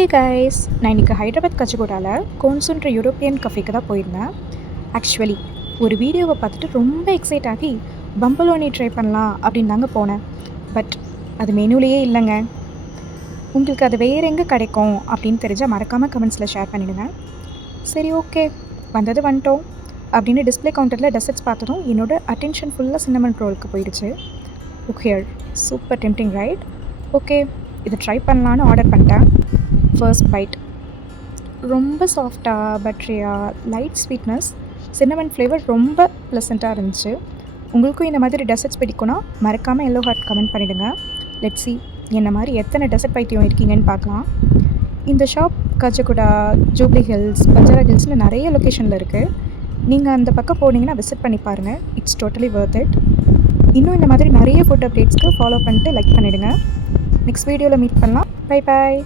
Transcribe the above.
Hey guys, நான் இன்றைக்கி Hyderabad கச்சகோடாவில் கோன்சுன்ற European கஃபேக்கு தான் போயிருந்தேன். ஆக்சுவலி ஒரு வீடியோவை பார்த்துட்டு ரொம்ப எக்ஸைட் ஆகி பம்பலோனி ட்ரை பண்ணலாம் அப்படின்னு தாங்க போனேன். பட் அது மெனுலேயே இல்லைங்க. உங்களுக்கு அது வேறு எங்கே கிடைக்கும் அப்படின்னு தெரிஞ்சால் மறக்காமல் கமெண்ட்ஸில் ஷேர் பண்ணிவிடுங்க. சரி, ஓகே, வந்துட்டோம் அப்படின்னு டிஸ்பிளே கவுண்டரில் டெசர்ட்ஸ் பார்த்ததும் என்னோடய அட்டென்ஷன் ஃபுல்லாக சின்னமன் ரோலுக்கு போயிடுச்சு. Okay, super tempting right. Okay, இதை ட்ரை பண்ணலான்னு ஆர்டர் பண்ணிட்டேன். ஃபர்ஸ்ட் பைட் ரொம்ப சாஃப்டாக, பட்டரியாக, லைட் ஸ்வீட்னஸ், சின்னமன் ஃப்ளேவர் ரொம்ப ப்ளசண்ட்டாக இருந்துச்சு. உங்களுக்கும் இந்த மாதிரி டெசர்ட்ஸ் பிடிக்கும்னா மறக்காமல் எல்லோ ஹார்ட் கமெண்ட் பண்ணிவிடுங்க. லெட்ஸ் சி என்ன மாதிரி எத்தனை டெசர்ட் பைத்தியம் இருக்கீங்கன்னு பார்க்கலாம். இந்த ஷாப் கச்சகுடா, ஜூப்ளி ஹில்ஸ், பஞ்சாரா ஹில்ஸ்னு நிறைய லொக்கேஷனில் இருக்குது. நீங்கள் அந்த பக்கம் போனீங்கன்னா விசிட் பண்ணி பாருங்கள். It's totally worth it. இன்னும் இந்த மாதிரி நிறைய ஃபுட் அப்டேட்ஸ்க்கு ஃபாலோ பண்ணிட்டு லைக் பண்ணிவிடுங்க. நெக்ஸ்ட் வீடியோவில் மீட் பண்ணலாம். Bye bye.